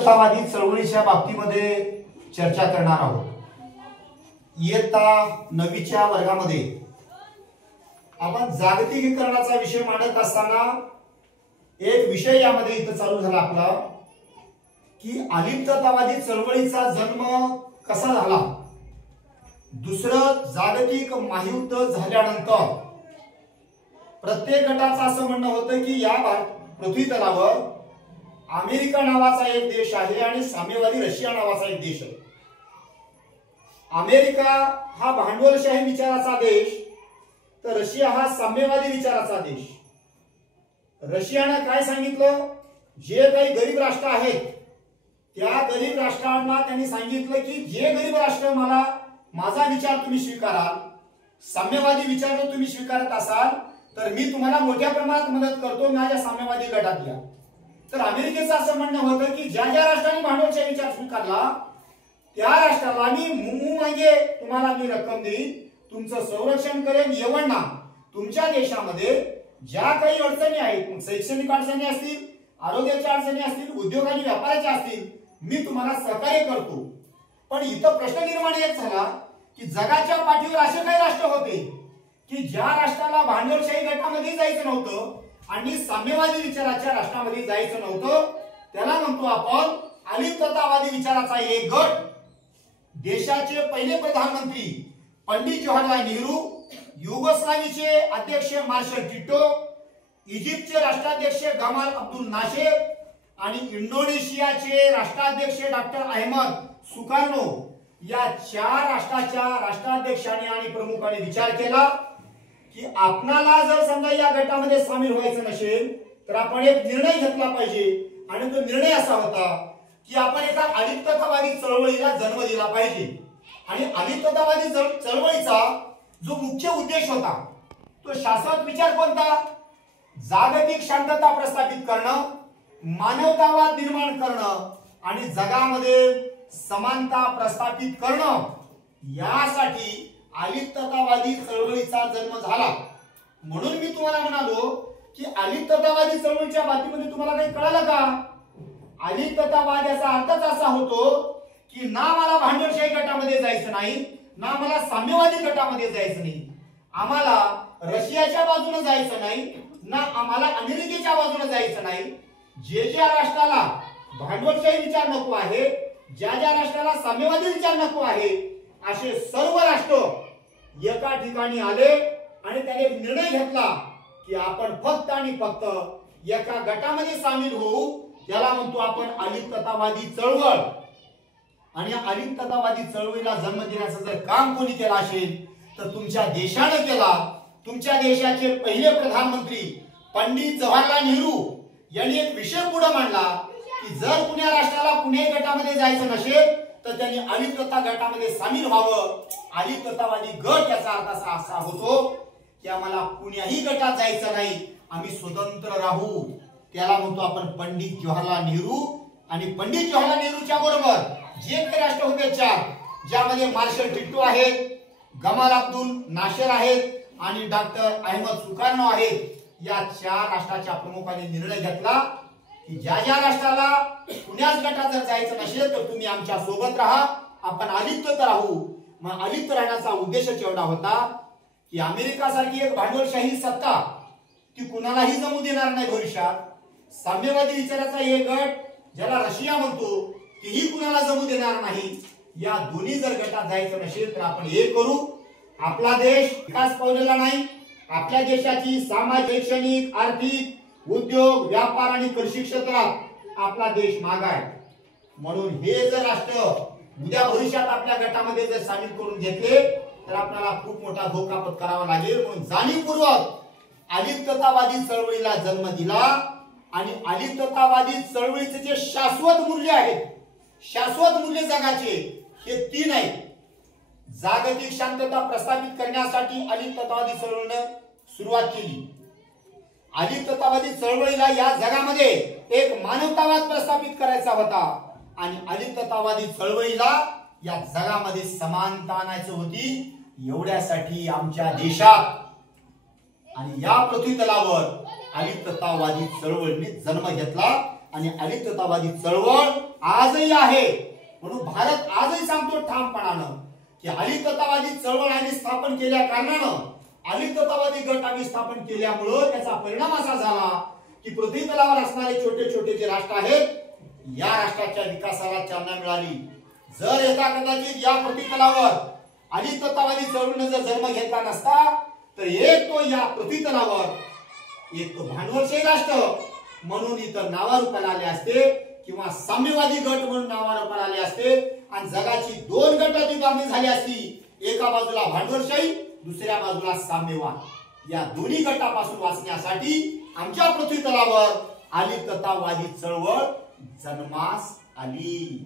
अलिप्ततावादी चळवळीच्या बाबतीमध्ये चर्चा करणार आहोत। इयत्ता 9वीच्या वर्गामध्ये आपण जागतिकीकरणाचा विषय मांडत असताना एक विषय यामध्ये इथं चालू झाला आपला की अलिप्ततावादी चळवळीचा जन्म कसा झाला। दुसरं जागतिक महायुद्ध झाल्यानंतर प्रत्येक गटाचं असं म्हणणं होतं की या पृथ्वी तलावर अमेरिका नावाचा एक देश आहे आणि साम्यवादी रशिया नावाचा एक देश आहे। अमेरिका हा भांडवलशाही विचाराचा देश तर रशिया हा साम्यवादी विचाराचा देश। रशियाने काय सांगितलं, जे काही गरीब राष्ट्र आहेत त्या गरीब राष्ट्रांना त्यांनी सांगितलं की जे गरीब राष्ट्र मला माझा विचार तुम्ही स्वीकाराल, साम्यवादी विचार जर तुम्ही स्वीकारत असाल तर मी तुम्हाला मोठ्या प्रमाणात मदत करतो, माझ्या साम्यवादी गटात या। तर अमेरिकेचं असं म्हणणं होतं की ज्या ज्या राष्ट्रांनी भांडवलचा विचार स्वीकारला त्या राष्ट्राला मी मागे तुम्हाला मी रक्कम देईन, तुमचं संरक्षण करेन, येवणा तुमच्या देशामध्ये ज्या काही अडचणी आहेत, शैक्षणिक अडचणी असतील, आरोग्याच्या अडचणी असतील, उद्योग आणि व्यापाराच्या असतील, मी तुम्हाला सहकार्य करतो। पण इथं प्रश्न निर्माण एक झाला की जगाच्या पाठीवर असे काही राष्ट्र होते की ज्या राष्ट्राला भांडवलशाही गटामध्ये जायचं नव्हतं आणि साम्यवादी विचाराच्या राष्ट्रामध्ये जायचं नव्हतं, त्याला म्हणतो आपण अलिप्ततावादी विचाराचा एक गट। देशाचे पहिले प्रधानमंत्री पंडित जवाहरलाल नेहरू, युगोस्लाव्हियाचे अध्यक्ष मार्शल टिटो, इजिप्तचे राष्ट्राध्यक्ष गमाल अब्दुल नासेर आणि इंडोनेशियाचे राष्ट्राध्यक्ष डॉक्टर अहमद सुकार्नो या 4 राष्ट्राच्या राष्ट्राध्यक्षांनी आणि प्रमुखांनी विचार केला की आपणाला जर समजा या गटामध्ये सामील व्हायचं नसेल तर आपण एक निर्णय घेतला पाहिजे। आणि तो निर्णय असा होता की आपण एका अलिप्ततावादी चळवळीला जन्म दिला पाहिजे। आणि अलिप्ततावादी चळवळीचा जो मुख्य उद्देश होता तो शाश्वत विचार कोणता, जागतिक शांतता प्रस्थापित करणं, मानवतावाद निर्माण करणं आणि जगामध्ये समानता प्रस्थापित करणं, यासाठी अलिप्ततावादी चळवळीचा जन्म झाला। म्हणून मी तुम्हाला म्हणालो की अलिप्ततावादी चळवळीच्या बाबतीमध्ये तुम्हाला काही कळलं का? अलिप्ततावाद याचा अर्थच असा होतो की ना मला भांडवलशाही गटामध्ये जायचं नाही, ना मला साम्यवादी गटामध्ये जायचं नाही, आम्हाला रशियाच्या बाजूने जायचं नाही, ना आम्हाला अमेरिकेच्या बाजूने जायचं नाही। ज्या राष्ट्राला भांडवलशाही विचार नको आहे, ज्या राष्ट्राला साम्यवादी विचार नको आहे, असे सर्व राष्ट्र एका ठिकाणी आले आणि त्याने एक निर्णय घेतला की आपण फक्त आणि फक्त एका गटामध्ये सामील होऊ। त्याला म्हणतो आपण अलिप्ततावादी चळवळ। आणि अलिप्ततावादी चळवळीला जन्म देण्याचं जर काम कोणी केलं असेल तर तुमच्या देशाने केला। तुमच्या देशाचे पहिले प्रधानमंत्री पंडित जवाहरलाल नेहरू यांनी एक विषय पुढे मांडला की जर कुण्या राष्ट्राला कुण्याही गटामध्ये जायचं नसेल तर त्यांनी अलिप्तता गटामध्ये सामील व्हावं। अलिप्ततावादी गट याचा अर्थ असा होतो की आम्हाला कुण्याही गटात जायचं नाही, आम्ही स्वतंत्र राहू। त्याला म्हणतो आपण पंडित जवाहरलाल नेहरू। आणि पंडित जवाहरलाल नेहरूच्या बरोबर जे काही राष्ट्र होते 4, ज्यामध्ये मार्शल टिटो आहेत, गमाल अब्दुल नासेर आहेत आणि डॉक्टर अहमद सुकार्नो आहेत, या 4 राष्ट्राच्या प्रमुखांनी निर्णय घेतला की ज्या राष्ट्राला कुण्याच गटात जर जायचं नसेल तर तुम्ही आमच्या सोबत राहा, आपण अलिप्त राहू। मग अलिप्त राहण्याचा उद्देश एवढा होता की अमेरिका सारखी एक भांडवलशाही सत्ता ती कुणालाही जमू देणार नाही भविष्यात। साम्यवादी विचाराचा एक गट ज्याला रशिया म्हणतो तीही कुणाला जमू देणार नाही। या दोन्ही जर गटात जायचं नसेल तर आपण एक करू। आपला देश विकास पावलेला नाही, आपल्या देशाची सामाजिक, शैक्षणिक, आर्थिक, उद्योग, व्यापार आणि कृषी क्षेत्रात आपला देश मागे आहे। म्हणून हे जर राष्ट्र उद्या भविष्यात आपल्या गटामध्ये जर सामील करून घेतले तर आपल्याला खूप मोठा धोका पत्करावा लागेल। म्हणून जाणीवपूर्वक अलिप्ततावादी चळवळीला जन्म दिला। आणि अलिप्ततावादी चळवळीचे जे शाश्वत मूल्य आहेत, शाश्वत मूल्य जगाचे हे 3 आहेत। जागतिक शांतता प्रस्थापित करण्यासाठी अलिप्ततावादी चळवळीने सुरुवात केली। अलिप्ततावादी चळवळीला या जगामध्ये एक मानवतावाद प्रस्थापित करायचा होता आणि अलिप्ततावादी चळवळीला या जगामध्ये समानता आणायची होती। एवढ्यासाठी आमच्या देशात आणि या पृथ्वी तलावर अलिप्ततावादी चळवळीने जन्म घेतला आणि अलिप्ततावादी चळवळ आजही आहे. म्हणून भारत आजही सांगतो ठामपणानं की अलिप्ततावादी चळवळ आम्ही स्थापन केल्या कारणानं, अलिप्ततावादी गट आम्ही स्थापन केल्यामुळं त्याचा परिणाम असा झाला की पृथ्वी तलावर असणारे छोटे छोटे जे राष्ट्र आहेत या राष्ट्राच्या विकासाला चालना मिळाली. जर एका कदाचित या पृथ्वी तलावर अलिप्ततावादी चळवळीने जर जन्म घेतला नसता तर एक तो या पृथ्वी तलावर एक तो भांडवलशाही राष्ट्र म्हणून इथं नावारूपाला आले असते किंवा साम्यवादी गट म्हणून नावारूपाला आले असते आणि जगाची दोन गटात विभागणी झाली असती. एका बाजूला भांडवलशाही, दुसऱ्या बाजूला साम्यवाद. या दोन्ही गटापासून वाचण्यासाठी आमच्या पृथ्वी तलावर अलिप्ततावादी चळवळ जन्मास आली.